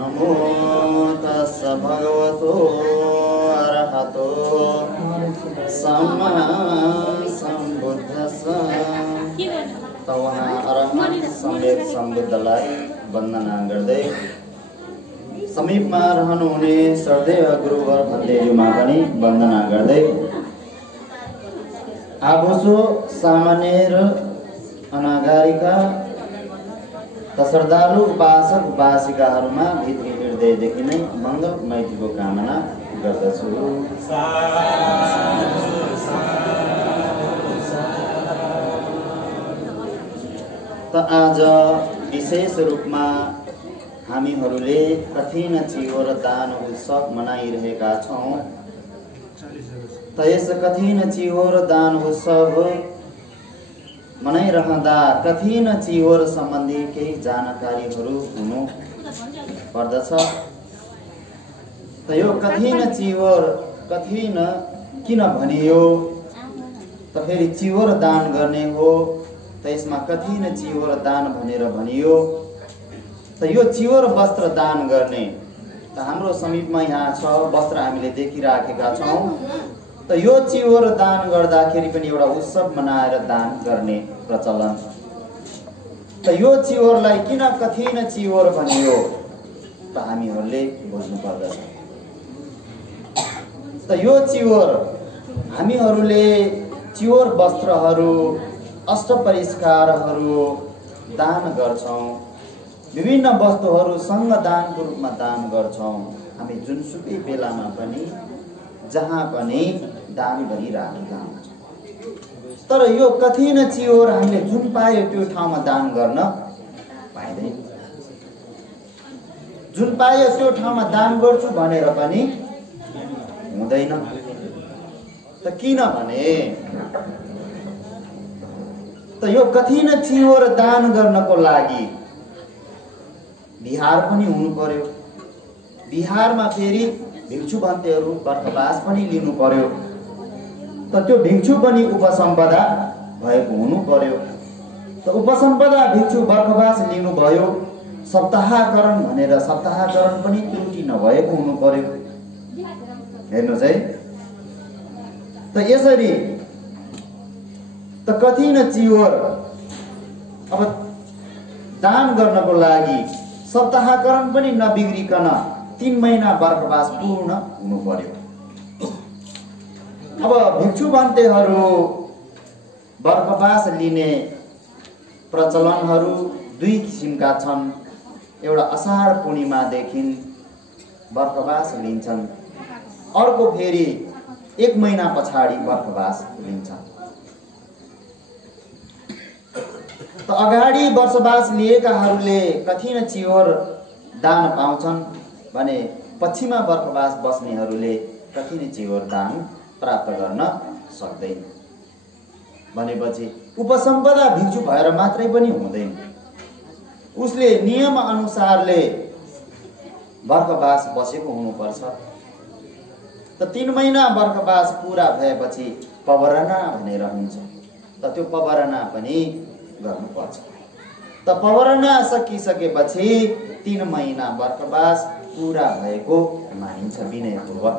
नमो तस्स भगवतो अरहतो सम्मा सम्बुद्धस्स। त उहाँ अरहत सम्यक सम्बुद्धलाई वन्दना गर्दै समीपमा रहनुहुने श्रद्धेय गुरुवर भन्देजुमा पनि वन्दना गर्दै आभोसो सामान्य र अनागारिका श्रद्धालु उपासक उपासिकाहरूमा भित्री हृदयदेखि नै मङ्गल मैत्रीको कामना गर्दछु। त आज विशेष रूपमा हामीहरूले कठिन चिवर दान उत्सव मनाइरहेका छौँ। त यस कठिन चिवर दान उत्सव मनाइरहँदा कठिन चिवर सम्बन्धी केही जानकारीहरू हुनु पर्दछ। त यो कठिन चिवर कठिन किन भनियो? त फेरि चिवर दान गर्ने हो, त यसमा कठिन चिवर दान भनेर भनियो। त यो चिवर वस्त्र दान गर्ने त हाम्रो समीपमा यहाँ छ, वस्त्र हामीले देखिराखेका छौँ। त यो चिवर दान गर्दाखेरि पनि एउटा उत्सव मनाएर दान गर्ने प्रचलन। त यो चिवरलाई किन कठिन चिवर भनियो त हामीहरूले बुझ्नु पर्दछ। त यो चिवर हामीहरूले चिवर वस्त्रहरू अष्टपरिष्कारहरू दान गर्छौँ। विभिन्न वस्तुहरू सङ्ग दानको रूपमा दान गर्छौँ। हामी जुनसुकै बेलामा पनि जहाँ पनि दान गरिराखेका हुन्छौँ। तर यो कठिन चिवर हामीले जुन पायो त्यो ठाउँमा दान गर्न पाइँदैन। जुन पायो त्यो ठाउँमा दान गर्छु भनेर पनि हुँदैन। त किनभने त यो कठिन चिवर दान गर्नको लागि बिहार पनि हुनु पर्यो। बिहारमा फेरि भिक्षु भन्तेहरू बर्खबास पनि लिनु पर्यो। त त्यो भिक्षु पनि उपसम्पदा भएको हुनु पर्यो। त उपसम्पदा भिक्षु बर्खबास लिनुभयो। सप्ताहकरण भनेर सप्ताहकरण पनि त्रुटि नभएको हुनु पर्यो। हेर्नुहोस् है, त यसरी त कठिन चिवर अब दान गर्नको लागि सप्ताहकरण पनि नबिग्रिकन 3 महिना बर्खबास पूर्ण हुनु पर्यो। अब भिक्षु भन्तेहरू बर्खबास लिने प्रचलनहरू 2 किसिमका छन्। एउटा असार पूर्णिमादेखि बर्खबास लिन्छन्, अर्को फेरि 1 महिना पछाडि बर्खबास लिन्छन्। त अगाडि बर्खबास लिएकाहरूले कठिन चिवर दान पाउँछन् भने पछिमा बर्खबास बस्नेहरूले कठिन चिवर दान प्राप्त गर्न सक्दैन। भनेपछि उपसम्पदा भिक्षु भएर मात्रै पनि हुँदैन। उसले नियम अनुसारले बर्खबास बसेको हुनुपर्छ। त 3 महिना बर्खबास पुरा भएपछि पवरना भनेर हुन्छ। त त्यो पवरना पनि गर्नुपर्छ। त पवरना सकिसकेपछि 3 महिना बर्खबास पुरा भएको मानिन्छ विनयपूर्वक।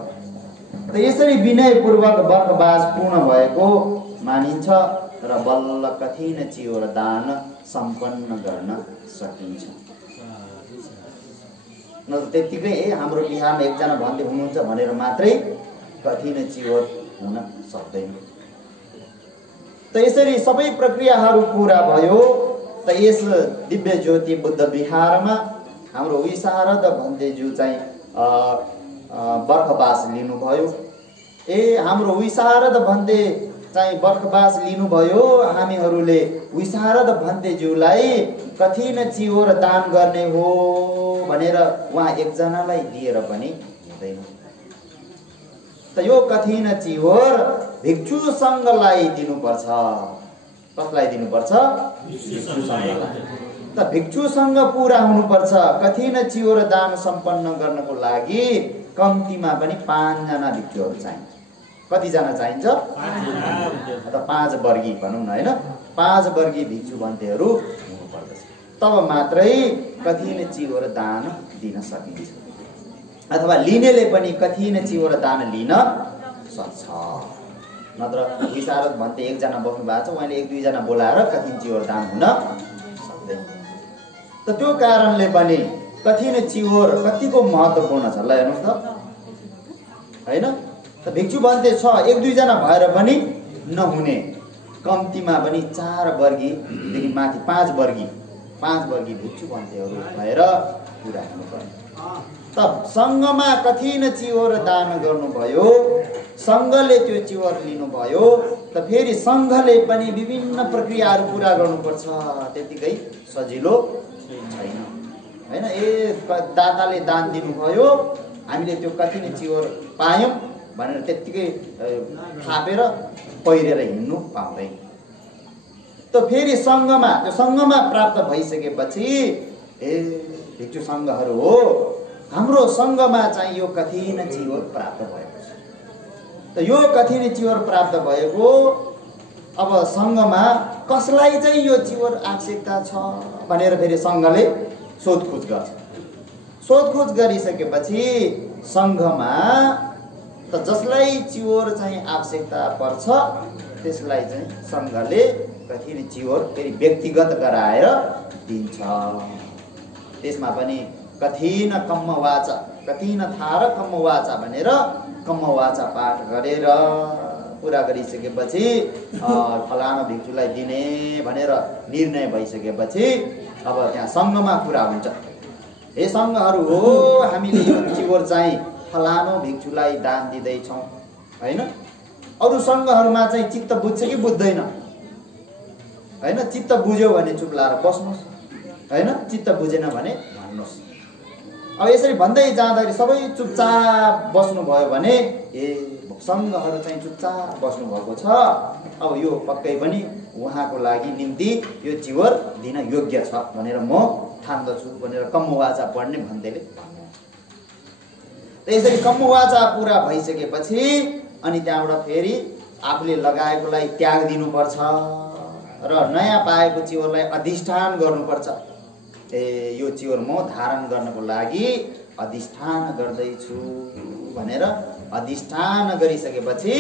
त यसरी विनयपूर्वक बर्खबास पूर्ण भएको मानिन्छ र बल्ल कठिन चिवर दान सम्पन्न गर्न सकिन्छ। न त त्यतिकै हाम्रो बिहारमा एकजना भन्दै हुनुहुन्छ भनेर मात्रै कठिन चिवर हुन सक्दैन। त यसरी सबै प्रक्रियाहरू पुरा भयो। त यस दिव्य ज्योति बुद्ध विहारमा हाम्रो विशारद भन्तेज्यू चाहिँ बर्खबास लिनुभयो। हाम्रो विशारद भन्ते चाहिँ बर्खबास लिनुभयो। हामीहरूले विशारद भन्तेज्यूलाई कठिन चिवर दान गर्ने हो भनेर उहाँ एकजनालाई दिएर पनि हुँदैन। त यो कठिन चिवर भिक्षु सङ्घलाई दिनुपर्छ। कसलाई दिनुपर्छ? भिक्षु सङ्घलाई। त भिक्षु सङ्घ पुरा हुनुपर्छ। कठिन चिवर दान सम्पन्न गर्नको लागि कम्तीमा पनि 5 जना भिक्षुहरू चाहिन्छ। कतिजना चाहिन्छ? 5 वर्गी भनौँ न हैन, 5 वर्गी भिक्षु बन्तेहरू हुनुपर्दछ। तब मात्रै कठिन चिवर दान दिन सकिन्छ, अथवा लिनेले पनि कठिन चिवर दान लिन सक्छ। नत्र विशारद भन्ते एकजना बस्नु भएको छ, उहाँले 1-2 जना बोलाएर कठिन चिवर दान हुन सक्दैन। त त्यो कारणले पनि कठिन चिवर कतिको महत्त्वपूर्ण छ ल हेर्नुहोस् त हैन। त भिक्षु बन्ते छ, 1-2 जना भएर पनि नहुने, कम्तीमा पनि 4 वर्गीदेखि माथि 5 वर्गी भिक्षु बन्तेहरू भएर पुरा हुनुपर्ने। तब सङ्घमा कठिन चिवर दान गर्नुभयो, सङ्घले त्यो चिवर लिनुभयो, त फेरि सङ्घले पनि विभिन्न प्रक्रियाहरू पुरा गर्नुपर्छ। त्यतिकै सजिलो छैन हैन। दाताले दान दिनुभयो, हामीले त्यो कठिन चिवर पायौँ भनेर त्यतिकै थापेर पहिरेर हिँड्नु पाउँदैन। त फेरि त्यो सङ्घमा प्राप्त भइसकेपछि भिक्षु सङ्घहरू हो, हाम्रो सङ्घमा चाहिँ यो कठिन चिवर प्राप्त भएको छ। त यो कठिन चिवर प्राप्त भएको, अब सङ्घमा कसलाई चाहिँ यो चिवर आवश्यकता छ भनेर फेरि सङ्घले सोधखोज गर्छ। सोधखोज गरिसकेपछि सङ्घमा त जसलाई चिवर चाहिँ आवश्यकता पर्छ त्यसलाई चाहिँ सङ्घले कठिन चिवर फेरि व्यक्तिगत गराएर दिन्छ। त्यसमा पनि कठिन कम्मवाचा, कठिन थार कम्मवाचा भनेर कम्मवाचा पाठ गरेर पुरा गरिसकेपछि फलाना भिक्षुलाई दिने भनेर निर्णय भइसकेपछि अब त्यहाँ सङ्घमा कुरा हुन्छ। हे सङ्घहरू हो, हामीले यो चिवर चाहिँ फलानो भिक्षुलाई दान दिँदैछौँ हैन। अरू सङ्घहरूमा चाहिँ चित्त बुझ्छ कि बुझ्दैन हैन। चित्त बुझ्यो भने चुप लाएर बस्नुहोस् हैन, चित्त बुझेन भने भन्नुहोस्। अब यसरी भन्दै जाँदाखेरि सबै चुपचाप बस्नुभयो भने सङ्घहरू चाहिँ चुपचाप बस्नुभएको छ, अब यो पक्कै पनि उहाँको लागि निम्ति यो चिवर दिन योग्य छ भनेर म ठान्दछु भनेर कम्मवाचा पढ्ने भन्दैले भन्नु। त यसरी कम्मवाचा पुरा भइसकेपछि अनि त्यहाँबाट फेरि आफूले लगाएकोलाई त्याग दिनुपर्छ र नयाँ पाएको चिवरलाई अधिष्ठान गर्नुपर्छ। यो चिवर म धारण गर्नको लागि अधिष्ठान गर्दैछु भनेर अधिष्ठान गरिसकेपछि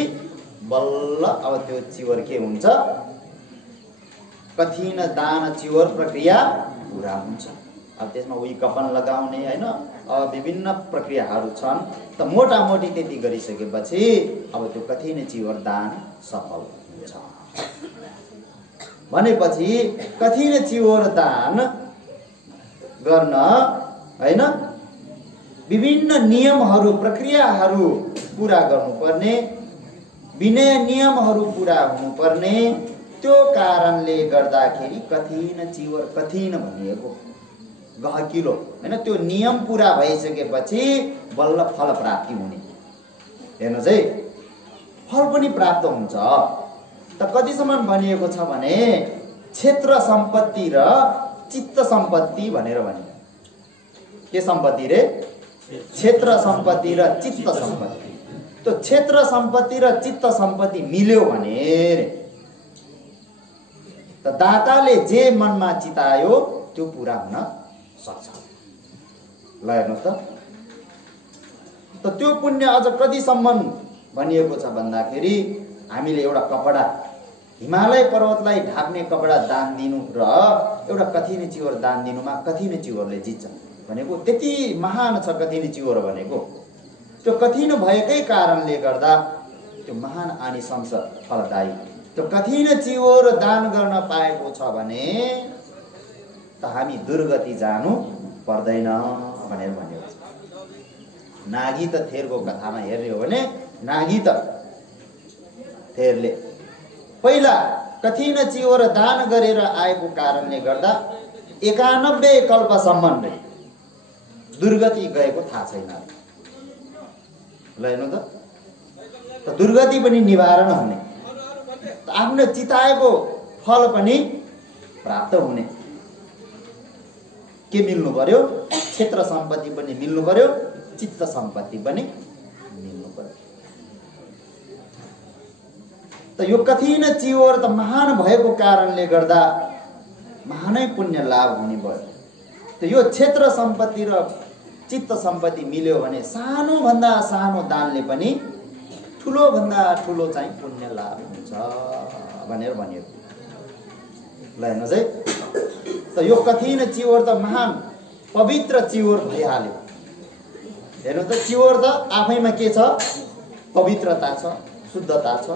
बल्ल अब त्यो चिवर के हुन्छ, कठिन दान चिवर प्रक्रिया पुरा हुन्छ। अब त्यसमा उही कपन लगाउने हैन, विभिन्न प्रक्रियाहरू छन्। त मोटामोटी त्यति गरिसकेपछि अब त्यो कठिन चिवर दान सफल हुन्छ। भनेपछि कठिन चिवर दान गर्न हैन विभिन्न नियमहरू प्रक्रियाहरू पुरा गर्नुपर्ने, विनय नियमहरू पुरा हुनुपर्ने। त्यो कारणले गर्दाखेरि कठिन चिवर कठिन भनिएको गहकिलो हैन। त्यो नियम पुरा भइसकेपछि बल्ल फल प्राप्ति हुने। हेर्नुहोस् है, फल पनि प्राप्त हुन्छ। त कतिसम्म भनिएको छ भने क्षेत्र सम्पत्ति र चित्त सम्पत्ति भनेर भनिन्छ। के सम्पत्ति रे? क्षेत्र सम्पत्ति र चित्त सम्पत्ति। त्यो क्षेत्र सम्पत्ति र चित्त सम्पत्ति मिल्यो भने त दाताले जे मनमा चितायो त्यो पुरा हुन सक्छ। ल हेर्नुहोस् त त्यो पुण्य अझ कतिसम्म भनिएको छ भन्दाखेरि हामीले एउटा कपडा, हिमालय पर्वतलाई ढाक्ने कपडा दान दिनु र एउटा कठिन चिवर दान दिनुमा कठिन चिवरले जित्छ भनेको त्यति महान छ। कठिन चिवर भनेको त्यो कठिन भएकै कारणले गर्दा त्यो महान आनिशंस फलदायी। त्यो कठिन चिवर दान गर्न पाएको छ भने त हामी दुर्गति जानु पर्दैन भनेर भनेको छ। नागी त थेरको कथामा हेर्ने हो भने नागी त थेरले पहिला कठिन चिवर दान गरेर आएको कारणले गर्दा 91 कल्पसम्म दुर्गति गएको थाहा छैन। ल हेर्नु त दुर्गति पनि निवारण हुने, आफ्नो चिताएको फल पनि प्राप्त हुने। के मिल्नु पर्यो? क्षेत्र सम्पत्ति पनि मिल्नु पर्यो, चित्त सम्पत्ति पनि मिल्नु पर्यो। त यो कठिन चिवर त महान भएको कारणले गर्दा महानै पुण्य लाभ हुने भयो। त यो क्षेत्र सम्पत्ति र चित्त सम्पत्ति मिल्यो भने सानो भन्दा सानो दानले पनि ठुलो भन्दा ठुलो चाहिँ पुण्य लाभ हुन्छ भनेर भनियो। ल हेर्नुहोस् है, त यो कठिन चिवर त महान पवित्र चिवर भइहाल्यो। हेर्नु त चिवर त आफैमा के छ? पवित्रता छ, शुद्धता छ।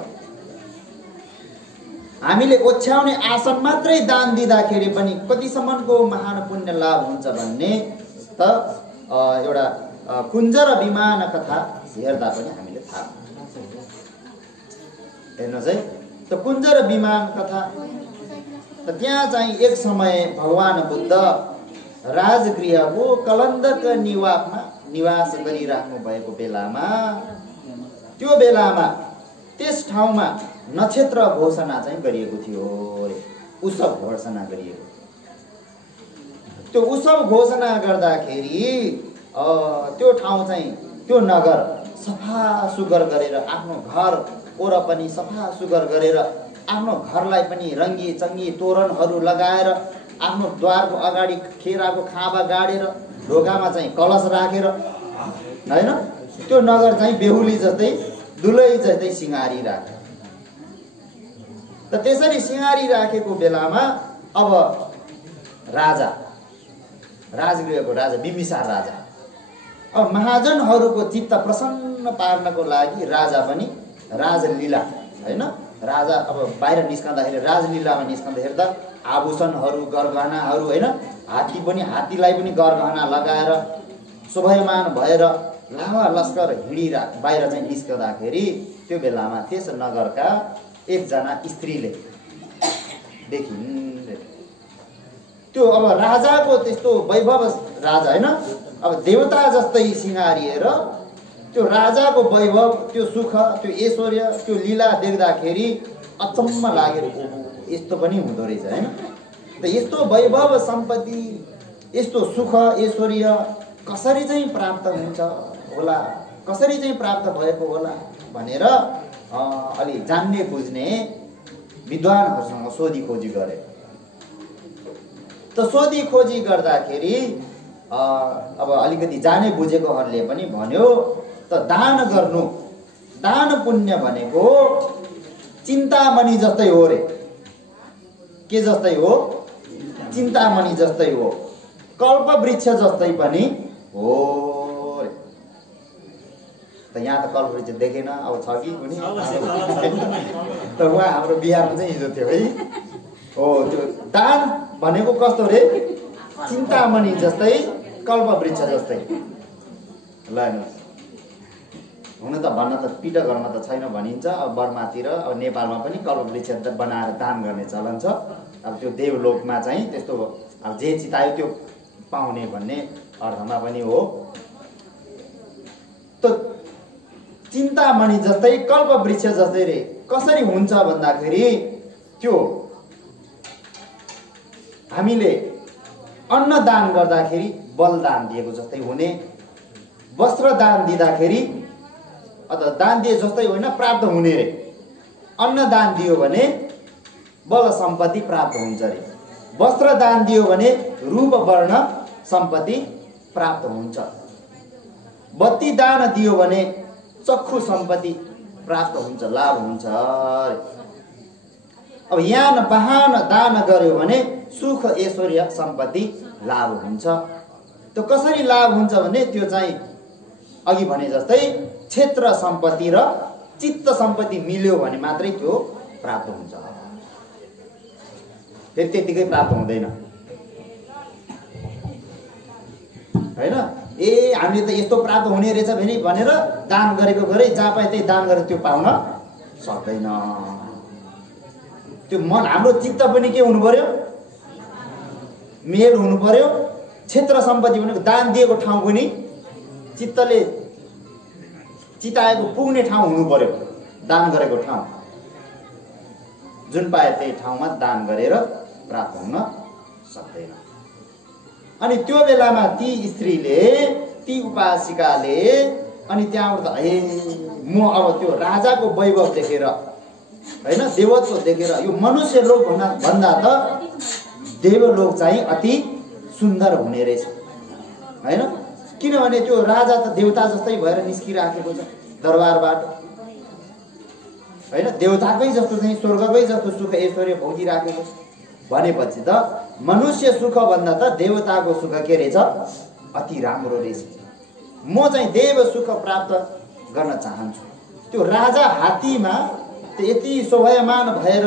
हामीले ओछ्याउने आसन मात्रै दान दिँदाखेरि पनि कतिसम्मको महान पुण्य लाभ हुन्छ भन्ने त एउटा कुञ्जर विमान कथा हेर्दा पनि हामीले थाहा हेर्नुहोस् है। त कुञ्जर विमान कथा त त्यहाँ चाहिँ एक समय भगवान बुद्ध राजगृहको कलन्दक निवास गरिराख्नु भएको बेलामा त्यस ठाउँमा नक्षत्र घोषणा चाहिँ गरिएको थियो रे। उत्सव घोषणा गरिएको। त्यो उत्सव घोषणा गर्दाखेरि त्यो ठाउँ चाहिँ त्यो नगर सफा सुग्घर गरेर आफ्नो घर वरपनि सफा सुग्घर गरेर आफ्नो घरलाई पनि रङ्गी चङ्गी तोरणहरू लगाएर आफ्नो द्वारको अगाडि खेराको खाँबा गाडेर ढोकामा चाहिँ कलश राखेर हैन त्यो नगर चाहिँ बेहुली जस्तै दुलै जस्तै सिँगारी राखे। त त्यसरी सिँगारी राखेको बेलामा अब राजगृहको राजा बिम्बिसार राजा अब महाजनहरूको चित्त प्रसन्न पार्नको लागि राजा पनि राजलीला हैन राजा अब बाहिर निस्कँदाखेरि राजलीलामा निस्कँदाखेरि त आभूषणहरू गरगहनाहरू हैन हात्तीलाई पनि गरगहना लगाएर शोभायमान भएर लावा लस्कर हिँडिरा बाहिर चाहिँ निस्कँदाखेरि त्यो बेलामा त्यस नगरका एकजना स्त्रीले देखिन्। त्यो अब राजाको त्यस्तो वैभव राजा हैन अब देवता जस्तै सिँगारिएर त्यो राजाको वैभव त्यो सुख त्यो ऐश्वर्य त्यो लीला देख्दाखेरि अचम्म लागेर यस्तो पनि हुँदो रहेछ हैन। त यस्तो वैभव सम्पत्ति यस्तो सुख ऐश्वर्य कसरी चाहिँ प्राप्त हुन्छ होला, कसरी चाहिँ प्राप्त भएको होला भनेर अलि जान्ने बुझ्ने विद्वानहरूसँग सोधी खोजी गरे। त सोधी खोजी गर्दाखेरि अब अलिकति जाने बुझेकोहरूले पनि भन्यो त दान गर्नु दान पुण्य भनेको चिन्तामणि जस्तै हो रे। के जस्तै हो? चिन्तामणि जस्तै हो, कल्प वृक्ष जस्तै पनि हो रे। त यहाँ त कल्प वृक्ष देखेन, अब छ कि कुनै त उहाँ हाम्रो बिहारमा चाहिँ हिजो थियो है। हो त्यो दान भनेको कस्तो रे? चिन्तामणि जस्तै कल्प वृक्ष जस्तै। ल हुन त भन्न त पिट गर्न त छैन भनिन्छ। अब बर्मातिर अब नेपालमा पनि कल्प वृक्ष बनाएर दान गर्ने चलन छ। अब त्यो देवलोकमा चाहिँ त्यस्तो अब जे चितायो त्यो पाउने भन्ने अर्थमा पनि हो। त चिन्तामणि जस्तै कल्प वृक्ष जस्तै रे कसरी हुन्छ भन्दाखेरि त्यो हामीले अन्न दान गर्दाखेरि बलदान दिएको जस्तै हुने, वस्त्र दान दिँदाखेरि अथवा दान दिए जस्तै होइन प्राप्त हुने रे। अन्न दान दियो भने बल सम्पत्ति प्राप्त हुन्छ रे, वस्त्र दान दियो भने रूप वर्ण सम्पत्ति प्राप्त हुन्छ, बत्ती दान दियो भने चक्षु सम्पत्ति प्राप्त हुन्छ, लाभ हुन्छ रे। अब यान वाहन दान गर्यो भने सुख ऐश्वर्य सम्पत्ति लाभ हुन्छ। त्यो कसरी लाभ हुन्छ भने त्यो चाहिँ अघि भने जस्तै क्षेत्र सम्पत्ति र चित्त सम्पत्ति मिल्यो भने मात्रै त्यो प्राप्त हुन्छ, फेरि त्यतिकै प्राप्त हुँदैन हैन। ए हामीले त यस्तो प्राप्त हुने रहेछ भनेर दान गरेको गरे जहाँ पाए त्यही दान गरेर त्यो पाउन सक्दैन। त्यो मन हाम्रो चित्त पनि के हुनु पर्यो? मेल हुनु पर्यो। क्षेत्र सम्पत्ति भनेको दान दिएको ठाउँ पनि चित्तले चिताएको पुग्ने ठाउँ हुनु पर्यो। दान गरेको ठाउँ जुन पाए त्यही ठाउँमा दान गरेर प्राप्त हुन सक्दैन। अनि त्यो बेलामा ती स्त्रीले ती उपासिकाले अनि त्यहाँबाट म अब त्यो राजाको वैभव देखेर हैन देवत्व देखेर यो मनुष्य लोक भन्दा त देवलोक चाहिँ अति सुन्दर हुने रहेछ हैन किनभने त्यो राजा त देवता जस्तै भएर निस्किराखेको छ दरबारबाट हैन देवताकै जस्तो चाहिँ स्वर्गकै जस्तो सुख ऐश्वर्य भोगिराखेको भनेपछि त मनुष्य सुख भन्दा त देवताको सुख के रहेछ अति राम्रो रहेछ म चाहिँ देव सुख प्राप्त गर्न चाहन्छु त्यो राजा हात्तीमा यति शोभायमान भएर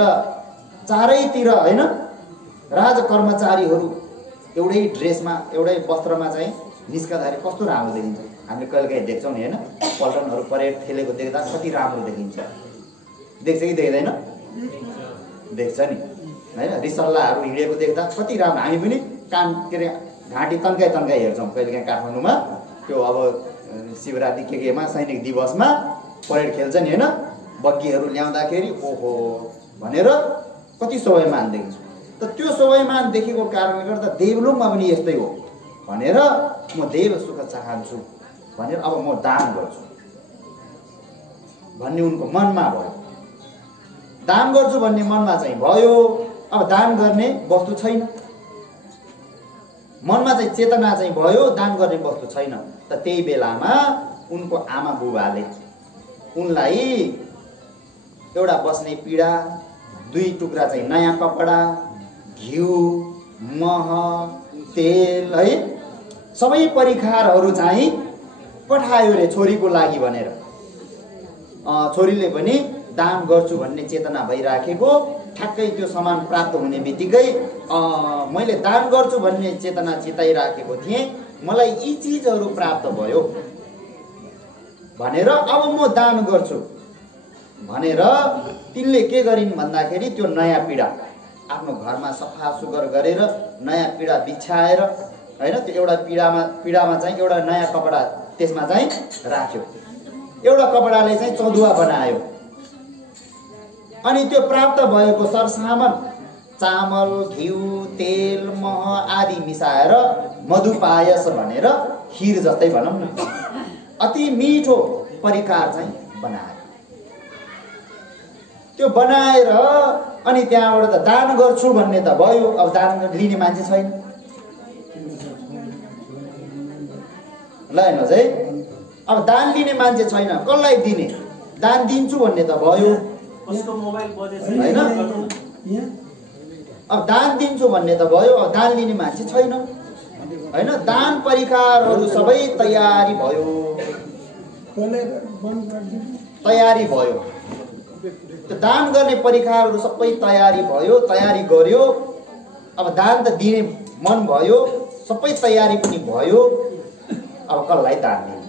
चारैतिर हैन राज कर्मचारीहरू एउटै ड्रेसमा एउटै वस्त्रमा चाहिँ निस्कँदाखेरि कस्तो राम्रो देखिन्छ हामीले कहिलेकाहीँ देख्छौँ नि हैन पल्टनहरू परेड खेलेको देख्दा कति राम्रो देखिन्छ देख्छ कि देख्दैन देख्छ नि हैन रिसल्लाहरू हिँडेको देख्दा कति राम्रो हामी पनि कान के अरे घाँटी तन्काई हेर्छौँ कहिलेकाहीँ काठमाडौँमा त्यो अब शिवरात्रि केमा सैनिक दिवसमा परेड खेल्छ नि हैन बग्गीहरू ल्याउँदाखेरि ओहो भनेर कति शोभायमान देखिन्छ त त्यो शोभायमान देखेको कारणले गर्दा देवलोकमा पनि यस्तै हो भनेर म देव सुख चाहन्छु भनेर अब म दान गर्छु भन्ने उनको मनमा भयो दान गर्छु भन्ने मनमा चाहिँ भयो अब दान गर्ने वस्तु छैन मनमा चाहिँ चेतना चाहिँ भयो दान गर्ने वस्तु छैन त त्यही बेलामा उनको आमा बुबाले उनलाई एउटा बस्ने पीडा 2 टुक्रा चाहिँ नयाँ कपडा घिउ मह तेल है सबै परिकारहरू चाहिँ पठायो रे छोरीको लागि भनेर छोरीले पनि दान गर्छु भन्ने चेतना भइराखेको ठ्याक्कै त्यो सामान प्राप्त हुने बित्तिकै मैले दान गर्छु भन्ने चेतना चिताइराखेको थिएँ मलाई यी चीजहरू प्राप्त भयो भनेर अब म दान गर्छु भनेर तिनले के गरिन् भन्दाखेरि त्यो नयाँ पीडा आफ्नो घरमा सफा सुग्घर गरेर नयाँ पीडा बिछाएर हैन त्यो एउटा पीडामा चाहिँ एउटा नयाँ कपडा त्यसमा चाहिँ राख्यो एउटा कपडाले चाहिँ चौधुवा बनायो अनि त्यो प्राप्त भएको सरसामान चामल घिउ तेल मह आदि मिसाएर मधुपायस भनेर खीर जस्तै भनौं न अति मिठो परिकार चाहिँ बनायो त्यो बनाएर अनि त्यहाँबाट त दान गर्छु भन्ने त भयो अब दान लिने मान्छे छैन ल हेर्नुहोस् है अब दान लिने मान्छे छैन कसलाई दिने दान दिन्छु भन्ने त भयो हैन अब दान दिन्छु भन्ने त भयो अब दान लिने मान्छे छैन हैन दान परिकारहरू सबै तयारी भयो दान गर्ने परिकारहरू सबै तयारी भयो तयारी गर्यो अब दान त दिने मन भयो सबै तयारी पनि भयो अब कसलाई दान दिने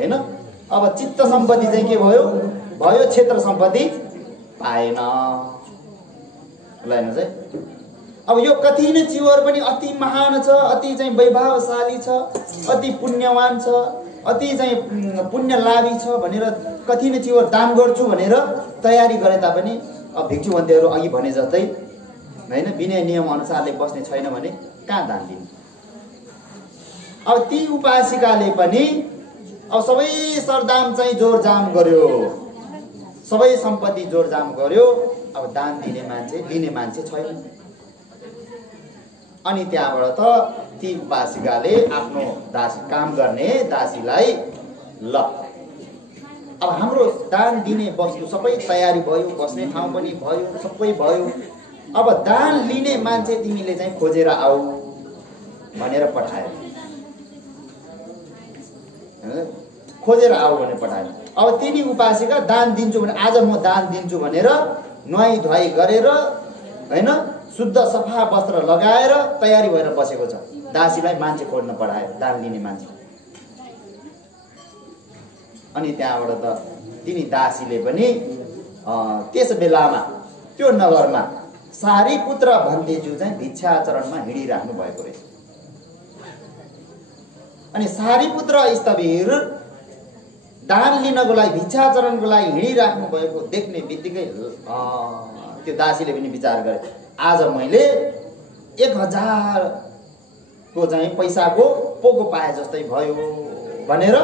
हैन अब चित्त सम्पत्ति चाहिँ के भयो क्षेत्र सम्पत्ति पाएन ल हेर्नुहोस् है अब यो कति नै चिवर पनि अति महान छ अति चाहिँ वैभवशाली छ अति पुण्यवान छ अति चाहिँ पुण्यलाभी छ भनेर कति नै चिवर दान गर्छु भनेर तयारी गरे तापनि अब भिक्षुवन्तीहरू अघि भने जस्तै हैन विनय नियम अनुसारले बस्ने छैन भने कहाँ दान दिने अब ती उपासिकाले पनि अब सबै सरदाम चाहिँ जोरजाम गर्यो सबै सम्पत्ति जोरजाम गर्यो अब दान दिने मान्छे लिने मान्छे छैन अनि त्यहाँबाट त ती उपासिकाले आफ्नो दासी काम गर्ने दासीलाई ल अब हाम्रो दान दिने वस्तु सबै तयारी भयो बस्ने ठाउँ पनि भयो सबै भयो अब दान लिने मान्छे तिमीले चाहिँ खोजेर आऊ भनेर पठायो खोजेर आऊ भनेर पठायो अब तिनी उपासिका दान दिन्छु भने आज म दान दिन्छु भनेर नुहाई धुवाई गरेर हैन शुद्ध सफा वस्त्र लगाएर तयारी भएर बसेको छ दासीलाई मान्छे खोज्न पठायो दान लिने मान्छे अनि त्यहाँबाट त तिनी दासीले पनि त्यस बेलामा त्यो नगरमा सारीपुत्र भन्तेज्यू चाहिँ भिक्षाचरणमा हिँडिराख्नु भएको रहेछ अनि सारीपुत्र स्थवीर दान लिनको लागि भिक्षाचरणको लागि हिँडिराख्नु भएको देख्ने बित्तिकै त्यो दासीले पनि विचार गरे आज मैले 1000 को चाहिँ पैसाको पोको पाए जस्तै भयो भनेर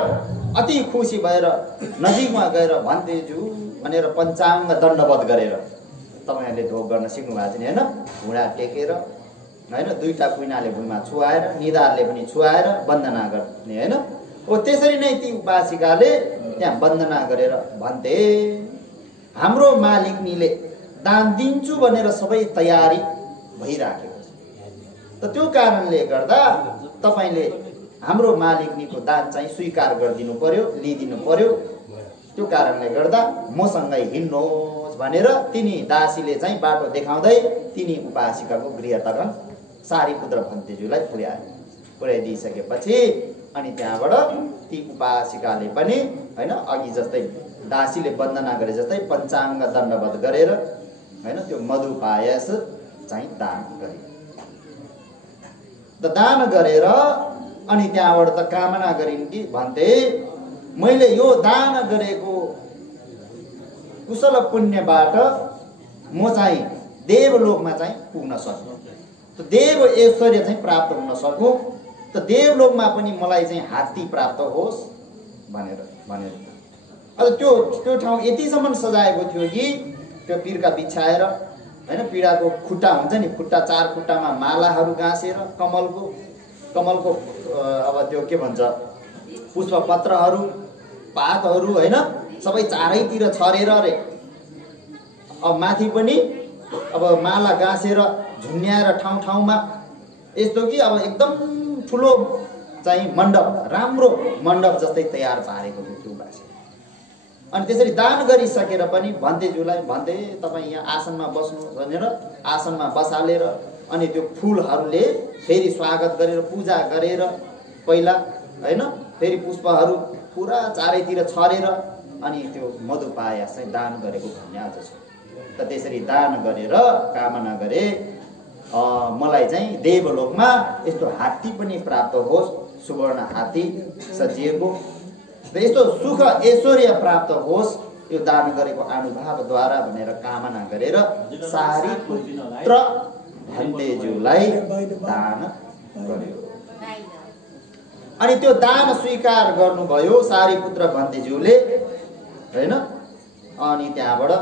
अति खुसी भएर नजिकमा गएर भन्तेज्यू भनेर पञ्चाङ्ग दण्डवत गरेर तपाईँहरूले ढोग गर्न सिक्नु भएको छ नि होइन, घुँडा टेकेर होइन, दुईटा कुइनाले भुइँमा छुवाएर निधारले पनि छुवाएर वन्दना गर्ने होइन। हो त्यसरी नै ती उपासिकाले त्यहाँ वन्दना गरेर भन्थे हाम्रो मालिकनीले दान दिन्छु भनेर सबै तयारी भइराखेको छ, त त्यो कारणले गर्दा तपाईँले हाम्रो मालिकनीको दान चाहिँ स्वीकार गरिदिनु पर्यो, लिइदिनु पर्यो। त्यो कारणले गर्दा मसँगै हिँड्नुहोस् भनेर तिनी दासीले चाहिँ बाटो देखाउँदै तिनी उपासिकाको गृहतगन सारीपुत्र भन्तेज्यूलाई पुर्याइदिइसकेपछि अनि त्यहाँबाट ती उपासिकाले पनि होइन अघि जस्तै दासीले वन्दना गरे जस्तै पञ्चाङ्ग दण्डवत गरेर होइन त्यो मधु पायस चाहिँ दान गरे। त दान गरेर अनि त्यहाँबाट त कामना गरिन् कि भन्थे मैले यो दान गरेको कुशल पुण्यबाट म चाहिँ देवलोकमा चाहिँ पुग्न सकूँ, त देव ऐश्वर्य चाहिँ प्राप्त हुन सकूँ, त देवलोकमा पनि मलाई चाहिँ हात्ती प्राप्त होस् भनेर अब त्यो ठाउँ यतिसम्म सजाएको थियो कि त्यो पीरका बिछाएर होइन पीडाको खुट्टा हुन्छ नि, खुट्टा चार खुट्टामा मालाहरू गाँसेर कमलको अब त्यो के भन्छ पुष्पपत्रहरू पातहरू होइन सबै चारैतिर छरेर रे अब माथि पनि अब माला गाँसेर झुन्याएर ठाउँ ठाउँमा यस्तो कि अब एकदम ठुलो चाहिँ मण्डप, राम्रो मण्डप जस्तै तयार पारेको थियो त्यो बासी। अनि त्यसरी दान गरिसकेर पनि भन्तेज्यूलाई भन्थे तपाईँ यहाँ आसनमा बस्नु भनेर आसनमा बसालेर अनि त्यो फुलहरूले फेरि स्वागत गरेर पूजा गरेर पहिला होइन फेरि पुष्पहरू पुरा चारैतिर छरेर अनि त्यो मधु पायस चाहिँ दान गरेको भन्ने आज छ। त त्यसरी दान गरेर कामना गरे मलाई चाहिँ देवलोकमा यस्तो हात्ती पनि प्राप्त होस्, सुवर्ण हात्ती सजिएको र यस्तो सुख ऐश्वर्य प्राप्त होस् यो दान गरेको अनुभवद्वारा भनेर कामना गरेर सारीपुत्र भन्तेज्यूलाई दान गर्यो। अनि त्यो दान स्वीकार गर्नुभयो सारीपुत्र भन्तेज्यूले होइन। अनि त्यहाँबाट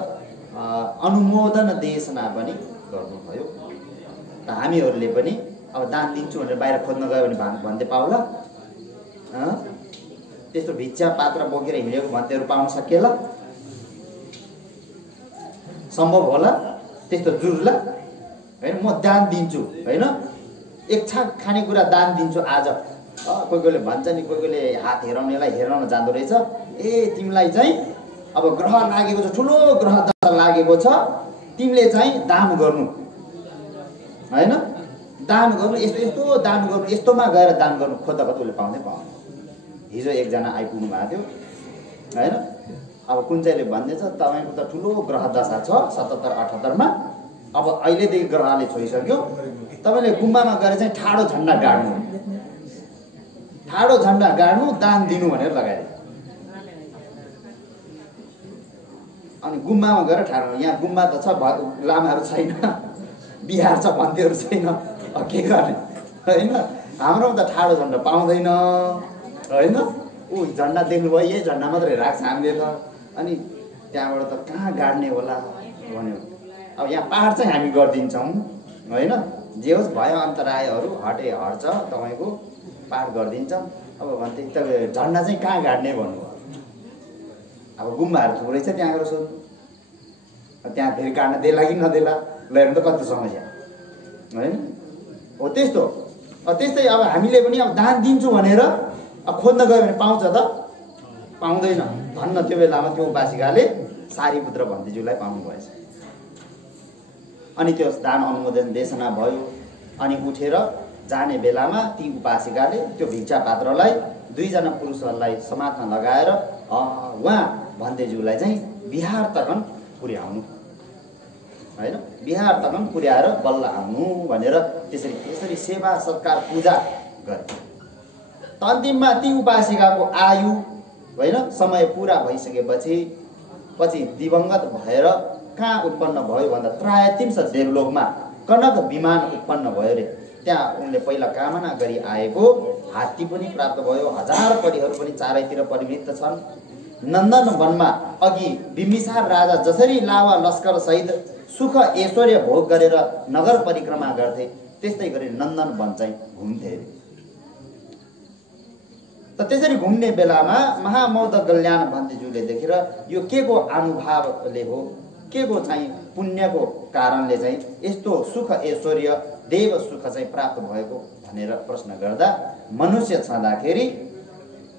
अनुमोदन देशना पनि गर्नुभयो। त हामीहरूले पनि अब दान दिन्छु भनेर बाहिर खोज्न गयो भने भन्ते पाउला? त्यस्तो भिक्षा पात्र बोकेर हिँडेको भन्तेहरू पाउन सकिएला? सम्भव होला त्यस्तो जुर्ला होइन? म दान दिन्छु होइन, एक छाक खानेकुरा दान दिन्छु आज। कोही कोहीले भन्छ नि, कोही कोहीले हात हेराउनेलाई हेराउन जाँदो रहेछ, ए तिमीलाई चाहिँ अब ग्रह लागेको छ, ठुलो ग्रह दशा लागेको छ, तिमीले चाहिँ दान गर्नु होइन, दान गर्नु, यस्तो यस्तो दान गर्नु, यस्तोमा गएर दान गर्नु खोज्दा खोज्दा उसले पाउँदै पाउँदैन। हिजो एकजना आइपुग्नु भएको थियो होइन, अब कुन चाहिँले भन्दैछ तपाईँको त ठुलो ग्रह दशा छ 77-78मा, अब अहिलेदेखि ग्रहले छोइसक्यो, तपाईँले गुम्बामा गएर चाहिँ ठाडो झन्डा गाड्नु, ठाडो झन्डा गाड्नु, दान दिनु भनेर लगाइदियो। अनि गुम्बामा गएर ठाडो, यहाँ गुम्बा त छ, लामाहरू छैन, बिहार छ, भन्तेहरू छैन, के गर्ने होइन। हाम्रोमा त ठाडो झन्डा पाउँदैन होइन। ऊ झन्डा देख्नुभयो, यही झन्डा मात्रै राख्छ हामीले त, अनि त्यहाँबाट त कहाँ गाड्ने होला भन्यो। अब यहाँ पाहाड चाहिँ हामी गरिदिन्छौँ होइन, जे होस् भयो, अन्तरायहरू हटे हट्छ, तपाईँको पाहाड गरिदिन्छ। अब भन्थे त झन्डा चाहिँ कहाँ गाड्ने भन्नुभयो। अब गुम्बाहरू थुप्रै छ, त्यहाँ गएर सोध्नु, त्यहाँ फेरि गाड्न देला कि नदेला, ल हेर्नु त कति समस्या होइन। हो त्यस्तो। त्यस्तै अब हामीले पनि अब दान दिन्छु भनेर अब खोज्न गयो भने पाउँछ त? पाउँदैन। धन्न त्यो बेलामा त्यो उपासिकाले सारीपुत्र भन्तेज्यूलाई पाउनु भएछ। अनि त्यो दान अनुमोदन देशना भयो। अनि उठेर जाने बेलामा ती उपासिकाले त्यो भिक्षा पात्रलाई दुईजना पुरुषहरूलाई समात्न लगाएर उहाँ भन्तेज्यूलाई चाहिँ बिहार तकन पुर्याउनु होइन, बिहार तकन पुर्याएर बल्ल आउनु भनेर त्यसरी सेवा सत्कार पूजा गरे। अन्तिममा ती उपासिकाको आयु होइन समय पुरा भइसकेपछि दिवंगत भएर कहाँ उत्पन्न भयो भन्दा त्रायतिम्स देवलोकमा कनक विमान उत्पन्न भयो रे। त्यहाँ उनले पहिला कामना गरी आएको हात्ती पनि प्राप्त भयो, 1000 परीहरू पनि चारैतिर परिवृत्त छन्। नन्दन वनमा अघि बिम्बिसार राजा जसरी लावा लस्कर सहित सुख ऐश्वर्य भोग गरेर नगर परिक्रमा गर्थे, त्यस्तै गरी नन्दन वन चाहिँ घुम्थे। त त्यसरी घुम्ने बेलामा महामौद गल्याण भन्तेज्यूले देखेर यो के को अनुभवले हो, के को चाहिँ पुण्यको कारणले चाहिँ यस्तो सुख ऐश्वर्य देव सुख चाहिँ प्राप्त भएको भनेर प्रश्न गर्दा, मनुष्य छँदाखेरि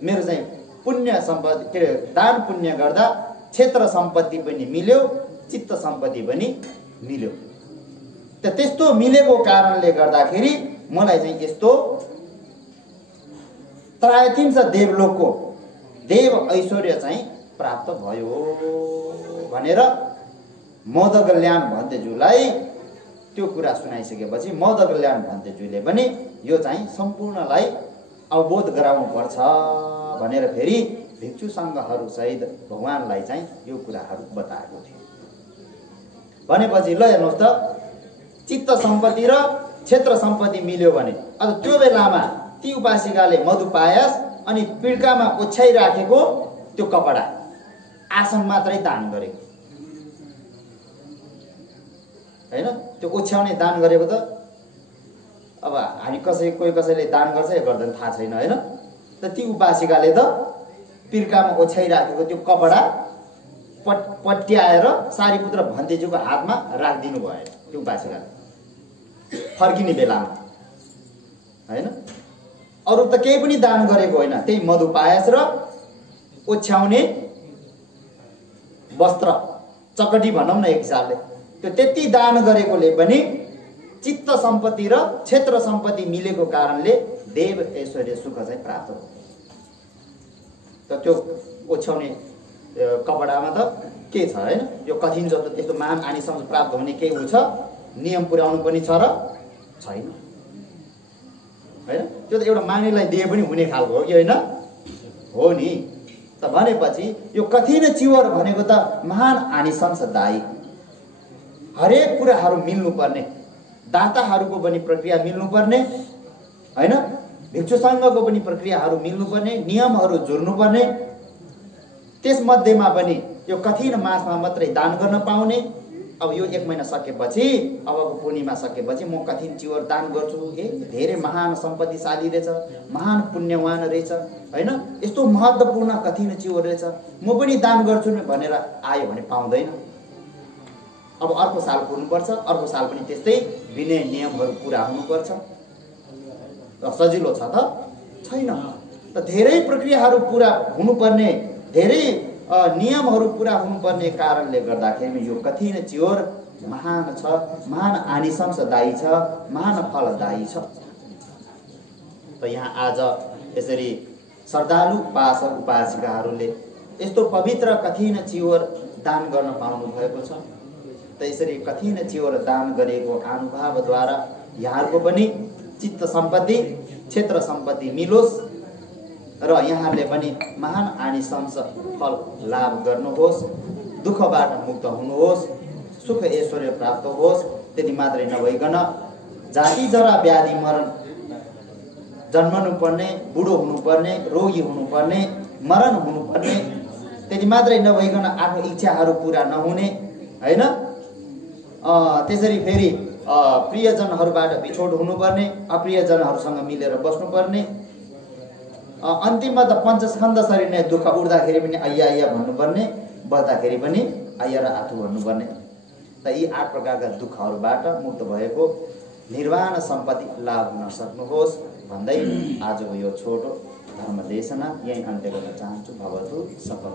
मेरो चाहिँ पुण्य सम्पत्ति के दान पुण्य गर्दा क्षेत्र सम्पत्ति पनि मिल्यो, चित्त सम्पत्ति पनि मिल्यो। त्यस्तो मिलेको कारणले गर्दाखेरि मलाई चाहिँ यस्तो त्रायतिंश देवलोकको देव ऐश्वर्य चाहिँ प्राप्त भयो भनेर मौदगल्याण भन्तेज्यूलाई त्यो कुरा सुनाइसकेपछि मौदगल्याण भन्तेज्यूले पनि यो चाहिँ सम्पूर्णलाई अवबोध गराउनु पर्छ भनेर फेरि भिक्षु संघहरू सहित भगवानलाई चाहिँ यो कुराहरू बताएको थियो। भनेपछि ल हेर्नुहोस् त, चित्त सम्पत्ति र क्षेत्र सम्पत्ति मिल्यो भने अब त्यो बेलामा ती उपासिकाले मधु पायस अनि पिड्कामा ओछ्याइराखेको त्यो कपडा आसन मात्रै दान गरेको हैन। त्यो ओछ्याउने दान गरेको त अब हामी कोही कसैले दान गर्छ या गर्दैन थाहा छैन हैन। त ती उपासिकाले त पिड्कामा ओछ्याइराखेको त्यो कपडा पट्याएर सारीपुत्र भन्तेज्यूको हातमा राखिदिनु भयो त्यो उपासिकाले फर्किने बेलामा हैन। अरु त केही पनि दान गरेको होइन, त्यही मधु पायस र ओछ्याउने वस्त्र चकटी भनौँ न एक हिसाबले, त्यो त्यति दान गरेकोले पनि चित्त सम्पत्ति र क्षेत्र सम्पत्ति मिलेको कारणले देव ऐश्वर्य सुख चाहिँ प्राप्त हो। त त्यो ओछ्याउने कपडामा त के छ हैन, यो कठिन जस्तो त्यस्तो महान आनिसंस प्राप्त हुने केही हुन्छ, नियम पुर्याउनु पनि छ र छैन हैन। त्यो त एउटा मानिसलाई दिए पनि हुने खालको हो कि होइन, हो नि। त भनेपछि यो कठिन चिवर भनेको त महान आनिसंसदायी, हरेक कुराहरू मिल्नुपर्ने, दाताहरूको पनि प्रक्रिया मिल्नुपर्ने हैन, भिक्षु संघको पनि प्रक्रियाहरू मिल्नुपर्ने, नियमहरू जुर्नुपर्ने, त्यसमध्येमा पनि यो कठिन मासमा मात्रै दान गर्न पाउने। अब यो 1 महिना सकेपछि, अबको पूर्णिमा सकेपछि म कठिन चिवर दान गर्छु, धेरै महान सम्पत्तिशाली रहेछ, महान पुण्यवान रहेछ हैन, यस्तो महत्त्वपूर्ण कठिन चिवर रहेछ, म पनि दान गर्छु भनेर आयो भने पाउँदैन। अब अर्को साल पुर्नुपर्छ, अर्को साल पनि त्यस्तै विनय नियमहरू पुरा हुनुपर्छ। सजिलो छ त छैन। त धेरै प्रक्रियाहरू पुरा हुनुपर्ने, धेरै नियमहरू पुरा हुनुपर्ने कारणले गर्दाखेरि यो कठिन चिवर महान छ, महान आनिसंसदायी छ, महान फलदायी छ। त यहाँ आज यसरी श्रद्धालु उपासक उपासिकाहरूले यस्तो पवित्र कठिन चिवर दान गर्न पाउनु भएको छ। त यसरी कठिन चिवर दान गरेको अनुभवद्वारा यहाँहरूको पनि चित्त सम्पत्ति क्षेत्र सम्पत्ति मिलोस् र यहाँले पनि महान आनिसंस फल लाभ गर्नुहोस्, दुःखबाट मुक्त हुनुहोस्, सुख ऐश्वर्य प्राप्त होस्। त्यति मात्रै नभइकन जाति जरा व्याधि मरण, जन्मनु पर्ने, बुढो हुनुपर्ने, रोगी हुनुपर्ने, मरण हुनुपर्ने, त्यति मात्रै नभइकन आफ्नो इच्छाहरू पूरा नहुने हैन, त्यसरी फेरि प्रियजनहरूबाट बिछोड हुनुपर्ने, अप्रियजनहरूसँग मिलेर बस्नुपर्ने, अन्तिममा त पञ्चस्कन्ध शरीर नै दुःख उठ्दाखेरि पनि आइया आइया भन्नुपर्ने, बस्दाखेरि पनि आइया र आथु भन्नुपर्ने। त यी 8 प्रकारका दुःखहरूबाट मुक्त भएको निर्वाण सम्पत्ति लाभ हुन सक्नुहोस् भन्दै आजको यो छोटो धर्म देशना यही अन्त्य गर्न चाहन्छु। भवतु सफल।